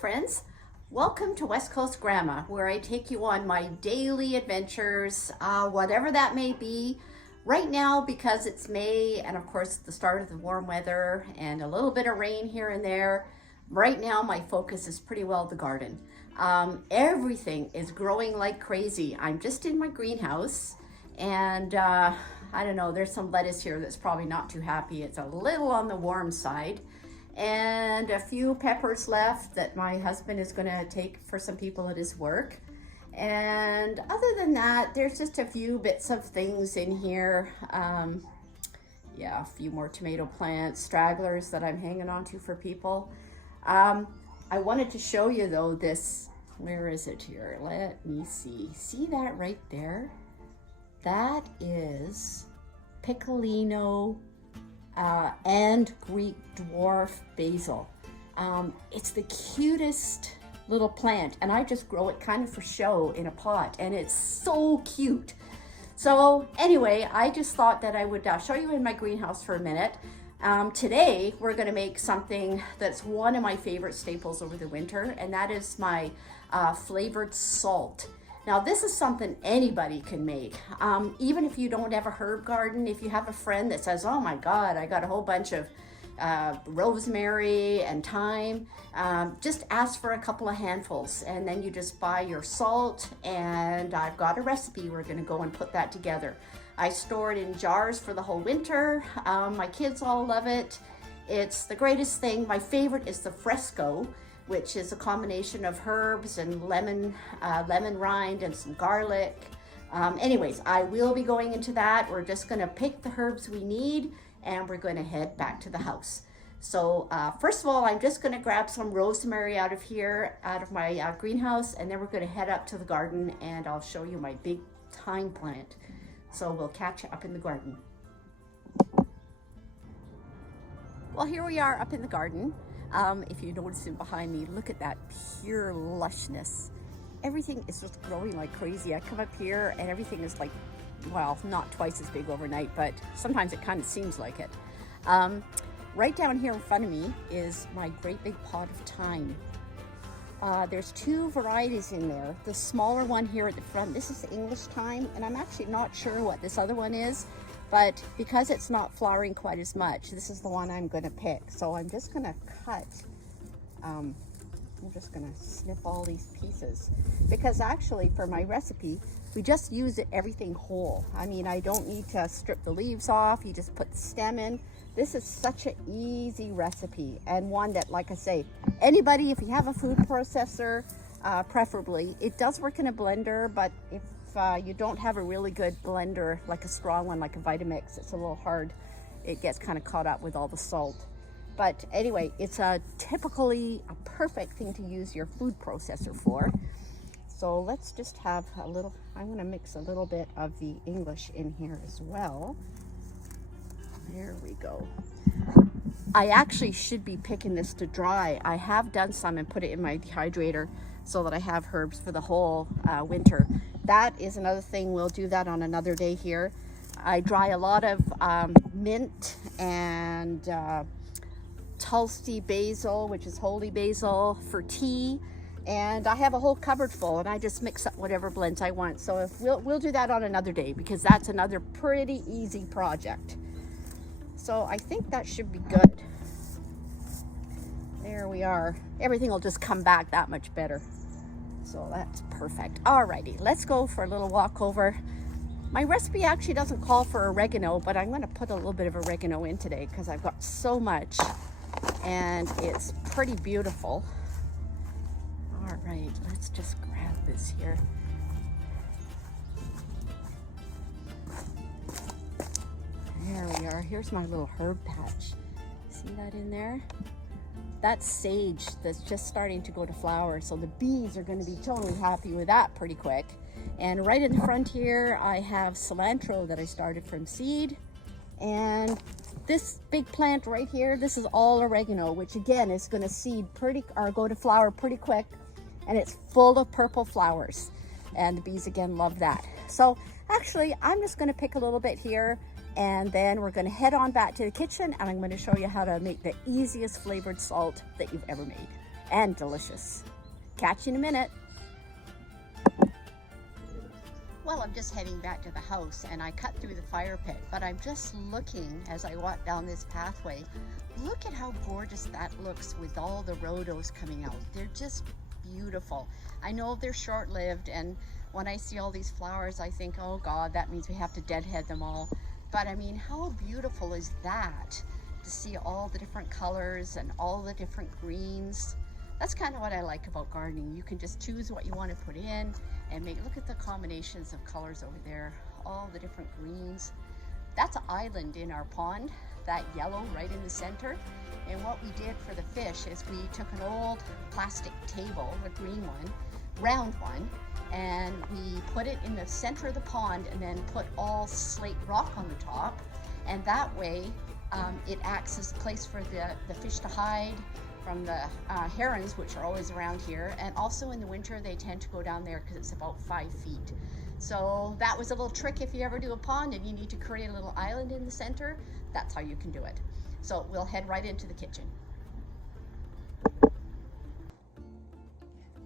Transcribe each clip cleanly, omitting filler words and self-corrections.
friends. Welcome to West Coast Grandma, where I take you on my daily adventures, whatever that may be. Right now, because it's May and of course the start of the warm weather and a little bit of rain here and there, right now my focus is pretty well the garden. Everything is growing like crazy. I'm just in my greenhouse and I don't know, there's some lettuce here that's probably not too happy. It's a little on the warm side. And a few peppers left that my husband is going to take for some people at his work. And other than that, there's just a few bits of things in here. Yeah, a few more tomato plants, stragglers that I'm hanging on to for people. I wanted to show you though this, where is it here? Let me see. See that right there? That is Piccolino and Greek dwarf basil. It's the cutest little plant, and I just grow it kind of for show in a pot, and it's so cute. So anyway, I just thought that I would show you in my greenhouse for a minute. Today we're going to make something that's one of my favorite staples over the winter, and that is my flavored salt. Now this is something anybody can make, even if you don't have a herb garden. If you have a friend that says, oh my God, I got a whole bunch of rosemary and thyme, just ask for a couple of handfuls and then you just buy your salt, and I've got a recipe. We're going to go and put that together. I store it in jars for the whole winter. My kids all love it. It's the greatest thing. My favorite is the fresco, which is a combination of herbs and lemon rind and some garlic. Anyways, I will be going into that. We're just gonna pick the herbs we need and we're gonna head back to the house. So first of all, I'm just gonna grab some rosemary out of here, out of my greenhouse, and then we're gonna head up to the garden and I'll show you my big thyme plant. So we'll catch up in the garden. Well, here we are up in the garden. If you notice it behind me, look at that pure lushness. Everything is just growing like crazy. I come up here and everything is like, well, not twice as big overnight, but sometimes it kind of seems like it. Right down here in front of me is my great big pot of thyme. There's two varieties in there. The smaller one here at the front, this is English thyme, and I'm actually not sure what this other one is. But because it's not flowering quite as much, this is the one I'm going to pick. So I'm just going to cut, I'm just going to snip all these pieces. Because actually for my recipe, we just use everything whole. I mean, I don't need to strip the leaves off. You just put the stem in. This is such an easy recipe, and one that, like I say, anybody, if you have a food processor, preferably. It does work in a blender, but if you don't have a really good blender, like a strong one, like a Vitamix, it's a little hard. It gets kind of caught up with all the salt. But anyway, it's typically a perfect thing to use your food processor for. So let's just have a little, I'm going to mix a little bit of the English in here as well. There we go. I actually should be picking this to dry. I have done some and put it in my dehydrator so that I have herbs for the whole winter. That is another thing. We'll do that on another day here. I dry a lot of mint and Tulsi basil, which is holy basil, for tea. And I have a whole cupboard full, and I just mix up whatever blends I want. So if we'll do that on another day, because that's another pretty easy project. So I think that should be good. There we are. Everything will just come back that much better. So that's perfect. Alrighty, let's go for a little walk over. My recipe actually doesn't call for oregano, but I'm going to put a little bit of oregano in today because I've got so much and it's pretty beautiful. All right, let's just grab this here. There we are. Here's my little herb patch. See that in there? That's sage that's just starting to go to flower, so the bees are going to be totally happy with that pretty quick. And right in the front here I have cilantro that I started from seed, and this big plant right here, this is all oregano, which again is going to seed pretty or go to flower pretty quick, and it's full of purple flowers, and the bees again love that. So actually I'm just going to pick a little bit here, and then we're going to head on back to the kitchen and I'm going to show you how to make the easiest flavored salt that you've ever made. and delicious. Catch you in a minute. Well, I'm just heading back to the house and I cut through the fire pit, but I'm just looking as I walk down this pathway. Look at how gorgeous that looks with all the rhodos coming out. They're just beautiful. I know they're short-lived, and when I see all these flowers, I think, oh God, that means we have to deadhead them all. But I mean, how beautiful is that to see all the different colors and all the different greens? That's kind of what I like about gardening. You can just choose what you want to put in and look at the combinations of colors over there, all the different greens. That's an island in our pond, that yellow right in the center. And what we did for the fish is we took an old plastic table, a green one, round one, and we put it in the center of the pond and then put all slate rock on the top. And that way it acts as a place for the fish to hide from the herons, which are always around here. And also in the winter, they tend to go down there because it's about 5 feet. So that was a little trick if you ever do a pond and you need to create a little island in the center. That's how you can do it. So we'll head right into the kitchen.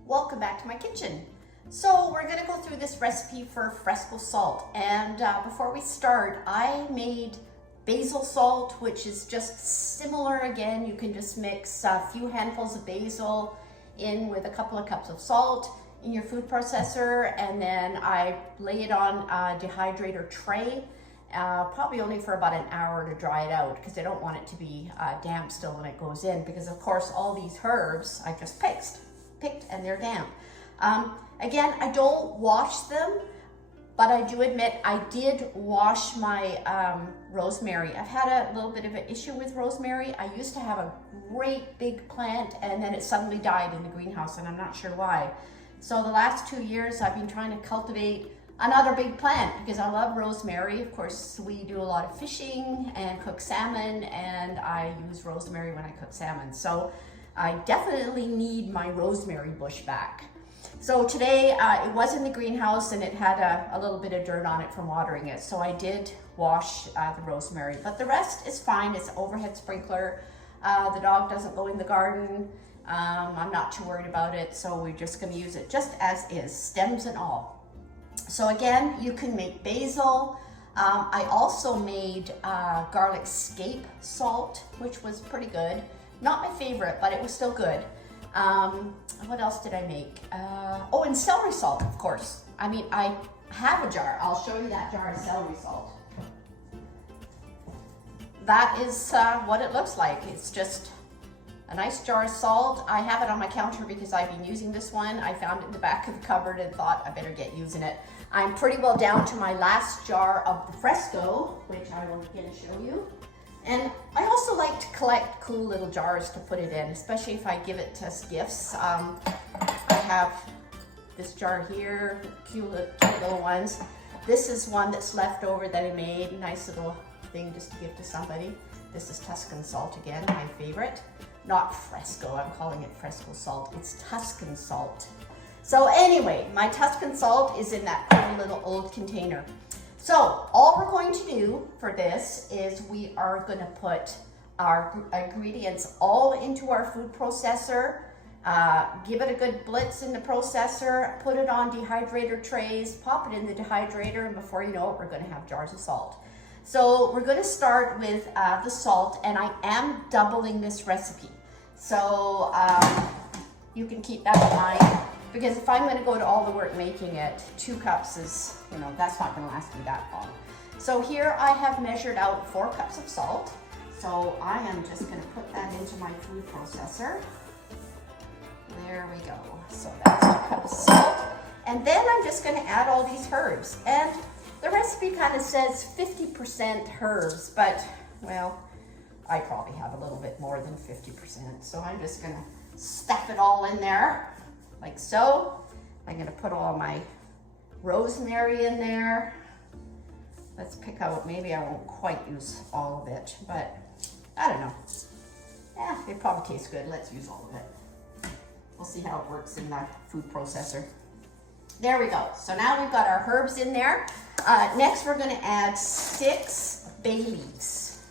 Welcome back to my kitchen. So we're gonna go through this recipe for fresco salt. And before we start, I made basil salt, which is just similar. Again, you can just mix a few handfuls of basil in with a couple of cups of salt in your food processor, and then I lay it on a dehydrator tray, probably only for about an hour to dry it out, because I don't want it to be damp still when it goes in, because of course all these herbs I just picked and they're damp. Again, I don't wash them, but I do admit I did wash my rosemary. I've had a little bit of an issue with rosemary. I used to have a great big plant and then it suddenly died in the greenhouse, and I'm not sure why. So the last 2 years I've been trying to cultivate another big plant because I love rosemary. Of course, we do a lot of fishing and cook salmon, and I use rosemary when I cook salmon. So I definitely need my rosemary bush back. So today it was in the greenhouse and it had a little bit of dirt on it from watering it. So I did wash the rosemary, but the rest is fine. It's an overhead sprinkler. The dog doesn't go in the garden. I'm not too worried about it. So we're just gonna use it just as is, stems and all. So again, you can make basil. I also made garlic scape salt, which was pretty good. Not my favorite, but it was still good. What else did I make? Oh, and celery salt, of course. I mean, I have a jar. I'll show you that jar of celery salt. That is what it looks like. It's just a nice jar of salt. I have it on my counter because I've been using this one. I found it in the back of the cupboard and thought I better get using it. I'm pretty well down to my last jar of the fresco, which I will again show you. And I also like to collect cool little jars to put it in, especially if I give it as gifts. I have this jar here, cute little ones. This is one that's left over that I made, nice little thing just to give to somebody. This is Tuscan salt again, my favorite. Not fresco, I'm calling it fresco salt. It's Tuscan salt. So anyway, my Tuscan salt is in that cool little old container. So all we're going to do for this is we are going to put our ingredients all into our food processor, give it a good blitz in the processor, put it on dehydrator trays, pop it in the dehydrator, and before you know it, we're going to have jars of salt. So we're going to start with the salt, and I am doubling this recipe. So you can keep that in mind. Because if I'm going to go to all the work making it, 2 cups is, that's not going to last me that long. So here I have measured out 4 cups of salt. So I am just going to put that into my food processor. There we go. So that's a cup of salt. And then I'm just going to add all these herbs. And the recipe kind of says 50% herbs, but, well, I probably have a little bit more than 50%. So I'm just going to stuff it all in there. Like so. I'm going to put all my rosemary in there. Let's pick out, maybe I won't quite use all of it, but I don't know. Yeah, it probably tastes good. Let's use all of it. We'll see how it works in the food processor. There we go. So now we've got our herbs in there. Next we're going to add 6 bay leaves.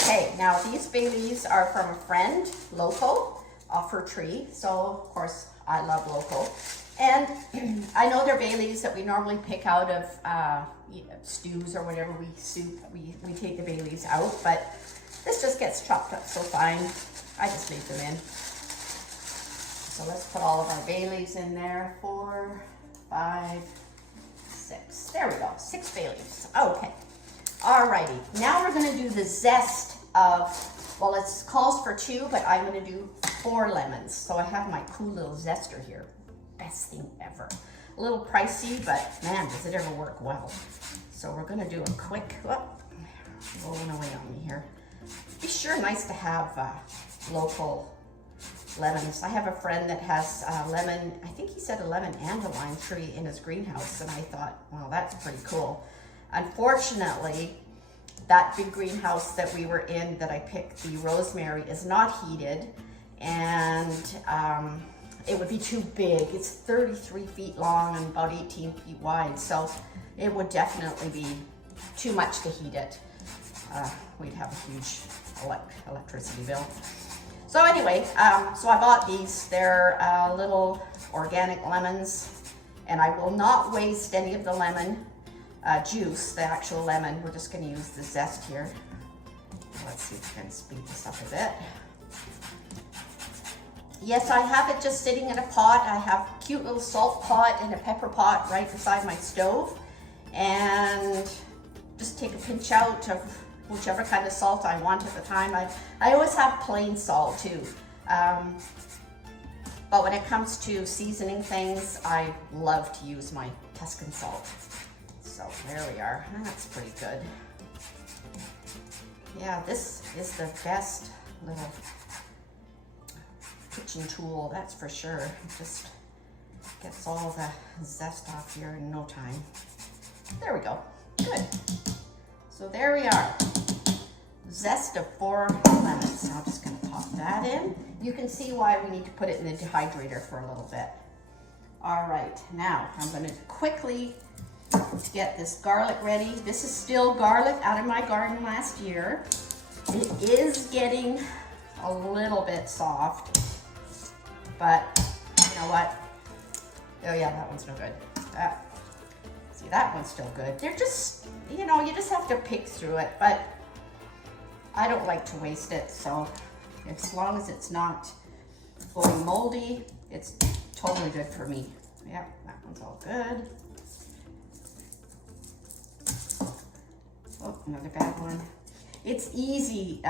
Okay, now these bay leaves are from a friend, local. off her tree. So of course I love local. And I know they're bay leaves that we normally pick out of stews or whatever we soup. We take the bay leaves out, but this just gets chopped up so fine. I just leave them in. So let's put all of our bay leaves in there. 4, 5, 6. There we go, 6 bay leaves. Okay, alrighty. Now we're gonna do the zest of, well, it calls for 2, but I'm gonna do 4 lemons. So I have my cool little zester here. Best thing ever. A little pricey, but man, does it ever work well. So we're gonna do a quick, rolling away on me here. Be sure nice to have local lemons. I have a friend that has lemon, I think he said a lemon and a lime tree in his greenhouse, and I thought, well, that's pretty cool. Unfortunately, that big greenhouse that we were in that I picked the rosemary is not heated, and it would be too big. It's 33 feet long and about 18 feet wide, so it would definitely be too much to heat it. We'd have a huge electricity bill. So anyway, so I bought these. They're little organic lemons, and I will not waste any of the lemon juice, the actual lemon. We're just gonna use the zest here. Let's see if we can speed this up a bit. Yes, I have it just sitting in a pot. I have a cute little salt pot and a pepper pot right beside my stove. And just take a pinch out of whichever kind of salt I want at the time. I always have plain salt too. But when it comes to seasoning things, I love to use my Tuscan salt. So there we are. That's pretty good. Yeah, this is the best little kitchen tool, that's for sure. It just gets all the zest off here in no time. There we go. Good. So there we are. Zest of 4 lemons. Now I'm just going to pop that in. You can see why we need to put it in the dehydrator for a little bit. All right, now I'm going to quickly get this garlic ready. This is still garlic out of my garden last year. It is getting a little bit soft, but you know what? Oh yeah, that one's no good. See, that one's still good. They're just, you know, you just have to pick through it, but I don't like to waste it, so as long as it's not going moldy, it's totally good for me. Yep, that one's all good. Oh, another bad one. It's easy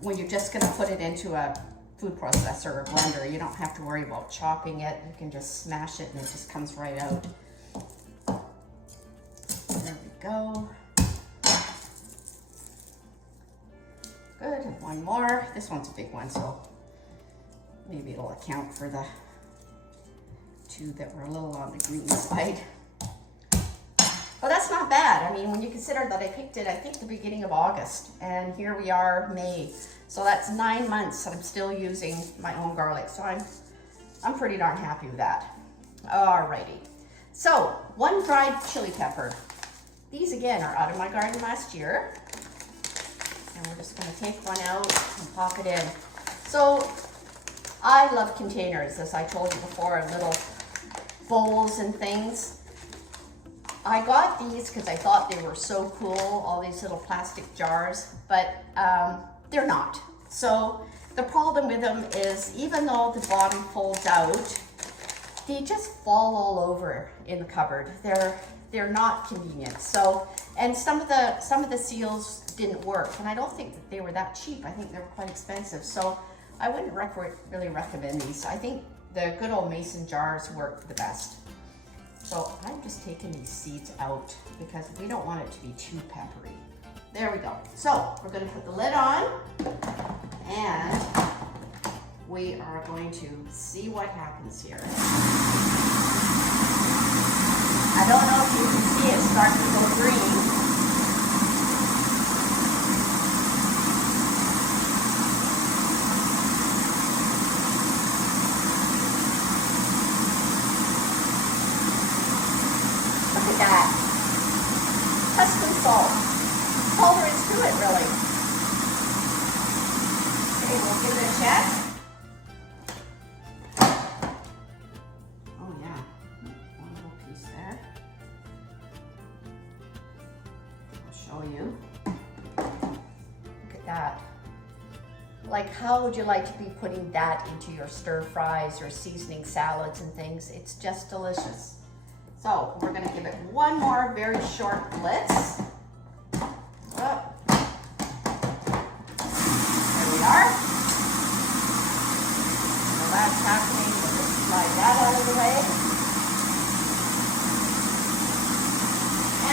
when you're just gonna put it into a food processor or blender. You don't have to worry about chopping it. You can just smash it and it just comes right out. There we go. Good, and one more. This one's a big one, so maybe it'll account for the 2 that were a little on the green side. But that's not bad. I mean, when you consider that I picked it, I think the beginning of August, and here we are, May. So that's 9 months and I'm still using my own garlic. So I'm pretty darn happy with that. Alrighty. So 1 dried chili pepper. These again are out of my garden last year. And we're just gonna take one out and pop it in. So I love containers, as I told you before, little bowls and things. I got these because I thought they were so cool, all these little plastic jars, but they're not. So the problem with them is the bottom folds out, they just fall all over in the cupboard. They're not convenient. So, and some of the seals didn't work, and I don't think that they were that cheap. I think they were quite expensive. So I wouldn't really recommend these. I think the good old mason jars work the best. So I'm just taking these seeds out because we don't want it to be too peppery. There we go. So we're going to put the lid on and we are going to see what happens here. I don't know if you can see it starting to go green. That Tuscan salt. That's all there is to it, really. Okay, we'll give it a check. Like, how would you like to be putting that into your stir fries or seasoning salads and things? It's just delicious. So we're gonna give it one more very short blitz. Oh. There we are. So that's happening. We'll just slide that out of the way.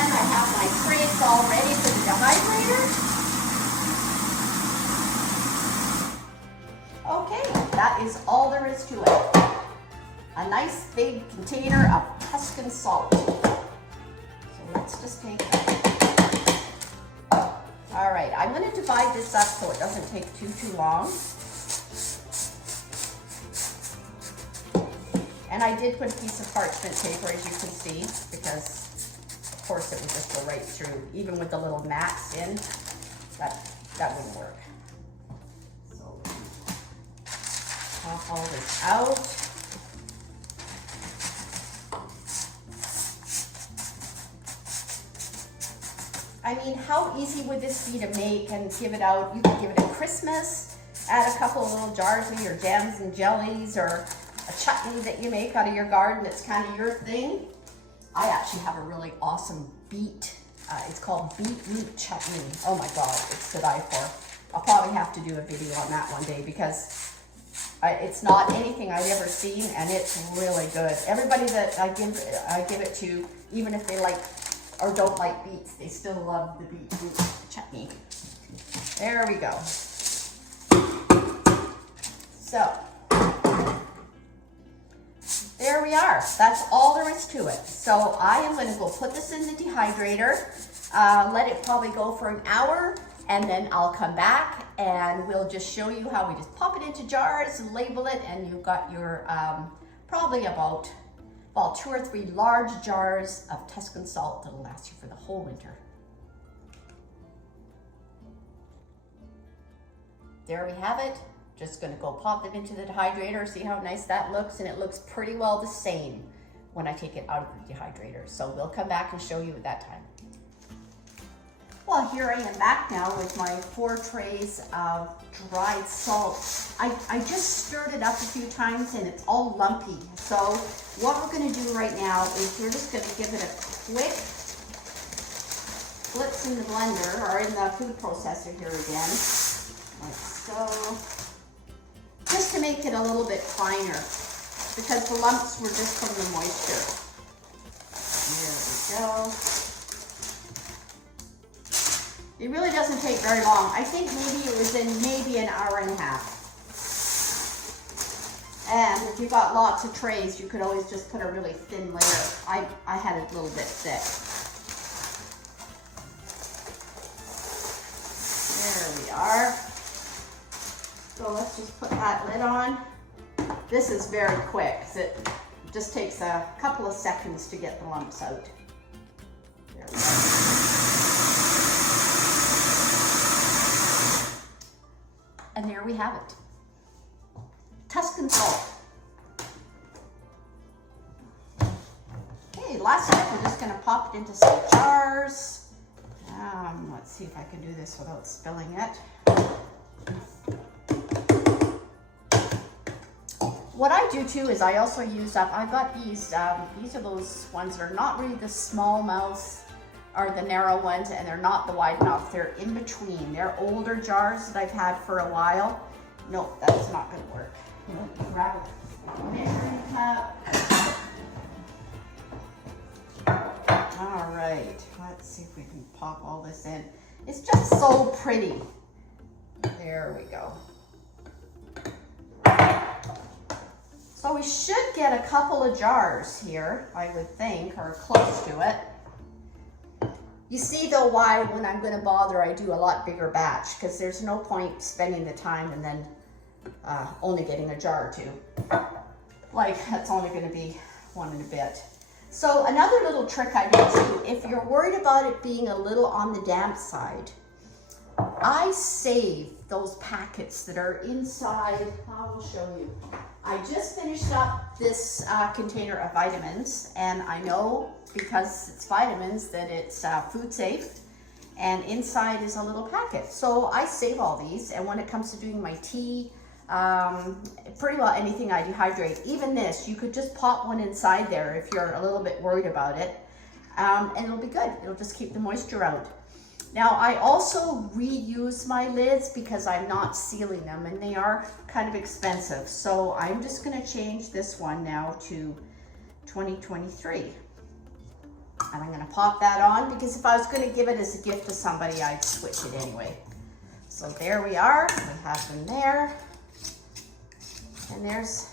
And I have my trays all ready for the dehydrator. Okay, that is all there is to it. A nice big container of Tuscan salt. So let's just take that. All right, I'm going to divide this up so it doesn't take too long. And I did put a piece of parchment paper, as you can see, because of course it would just go right through. Even with the little mats in, that wouldn't work. So pop all this out. I mean, how easy would this be to make and give it out? You could give it at Christmas, add a couple of little jars of your jams and jellies, or a chutney that you make out of your garden that's kind of your thing. I actually have a really awesome it's called beetroot chutney. Oh my God, it's to die for. I'll probably have to do a video on that one day because it's not anything I've ever seen, and it's really good. Everybody that I give it to, even if they like or don't like beets, they still love the beetroot chutney. There we go. So, there we are. That's all there is to it. So I am going to go put this in the dehydrator, let it probably go for an hour, and then I'll come back and we'll just show you how we just pop it into jars and label it, and you've got your probably about 2 or 3 large jars of Tuscan salt that'll last you for the whole winter. There we have it. Just gonna go pop it into the dehydrator, see how nice that looks, and it looks pretty well the same when I take it out of the dehydrator. So we'll come back and show you at that time. Well, here I am back now with my 4 trays of dried salt. I just stirred it up a few times and it's all lumpy. So what we're going to do right now is we're just going to give it a quick blitz in the blender, or in the food processor here again, like so, just to make it a little bit finer, because the lumps were just from the moisture. There we go. It really doesn't take very long. I think maybe it was in maybe an hour and a half. And if you got lots of trays, you could always just put a really thin layer. I had it a little bit thick. There we are. So let's just put that lid on. This is very quick, because it just takes a couple of seconds to get the lumps out. There we go. And there we have it. Tuscan salt. Okay, last step, we're just gonna pop it into some jars. Let's see if I can do this without spilling it. What I do too is I also use up, I've got these are those ones that are not really the small mouths, are the narrow ones, and they're not the wide mouth. They're in between. They're older jars that I've had for a while. No, that's not going to work. Grab a measuring cup. All right, let's see if we can pop all this in. It's just so pretty. There we go. So we should get a couple of jars here, I would think, or close to it. You see though why when I'm going to bother I do a lot bigger batch, because there's no point spending the time and then only getting a jar or 2. Like, that's only going to be 1 and a bit. So another little trick I do too, if you're worried about it being a little on the damp side, I save those packets that are inside. I will show you. I just finished up this container of vitamins, and I know because it's vitamins that it's food safe, and inside is a little packet. So I save all these, and when it comes to doing my tea, pretty well anything I dehydrate, even this, you could just pop one inside there if you're a little bit worried about it, and it'll be good. It'll just keep the moisture out. Now I also reuse my lids because I'm not sealing them, and they are kind of expensive. So I'm just gonna change this one now to 2023. And I'm gonna pop that on because if I was gonna give it as a gift to somebody, I'd switch it anyway. So there we are, we have them there. And there's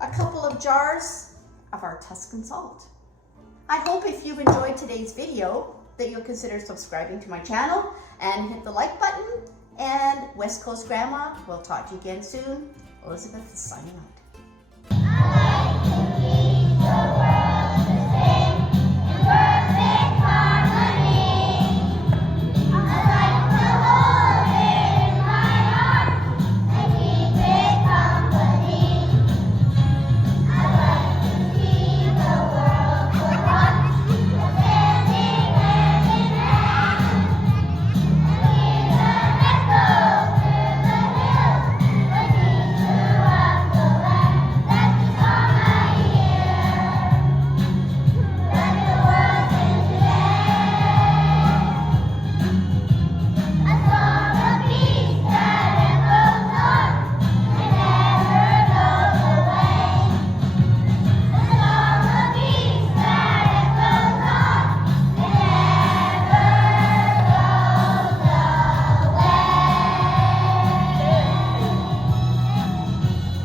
a couple of jars of our Tuscan salt. I hope if you've enjoyed today's video that you'll consider subscribing to my channel and hit the like button. And West Coast Grandma, we'll talk to you again soon. Elizabeth is signing out.